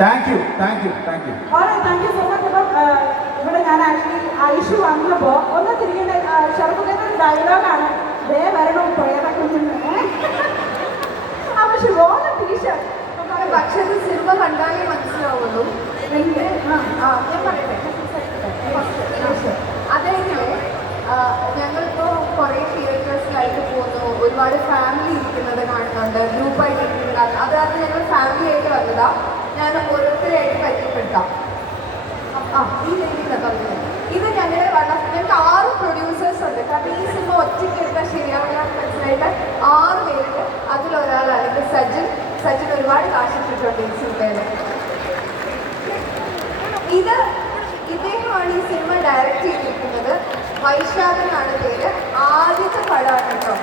Thank you thank you thank you thank you so much. അപ്പം ഇവിടെ ഞാൻ actually Aishu വന്നപ്പോൾ ഒന്ന് തിരികെ ഷറഫുദ്ദീൻ്റെ ഒരു ഡയലോഗാണ്, ദേ വരണം പ്രേതക്കുഞ്ഞെന്ന്. പക്ഷെ ഓണ ടീഷർട്ട് പക്ഷെ അത് സിനിമ കണ്ടാലേ മനസ്സിലാവുള്ളൂ. ഞാൻ പറയട്ടെ, അതായത് ഞങ്ങളിപ്പോൾ കുറേ തിയേറ്റേഴ്സിലായിട്ട് പോകുന്നു, ഒരുപാട് ഫാമിലി ഇരിക്കുന്നത് കാണുന്നുണ്ട്, ഗ്രൂപ്പായിട്ട് ഇരിക്കുന്നത്. അത് കാരണം ഞങ്ങൾ ഫാമിലി ആയിട്ട് വന്നതാ. ഞാൻ ഓരോരുത്തരായിട്ട് പരിചയപ്പെടുത്താം. ഈ രീതിയിലാണ് പറഞ്ഞത്. ഇത് ഞങ്ങളുടെ ഞങ്ങൾക്ക് 6 പ്രൊഡ്യൂസേഴ്സ് ഉണ്ട്. കാരണം ഈ സിനിമ ഒറ്റയ്ക്ക് എടുത്താൽ ശരിയാവില്ല മനസ്സിലായിട്ട് 6 പേരുണ്ട്. അതിലൊരാൾ അല്ലെങ്കിൽ സജിൻ ഒരുപാട് കാശിട്ടിട്ടുണ്ട് ഈ സിനിമയിൽ. ഇദ്ദേഹമാണ് ഈ സിനിമ ഡയറക്റ്റ് ചെയ്തിരിക്കുന്നത്. വൈശാഖനാണ് പേര്. ആദ്യത്തെ പടമാണ് കേട്ടോ.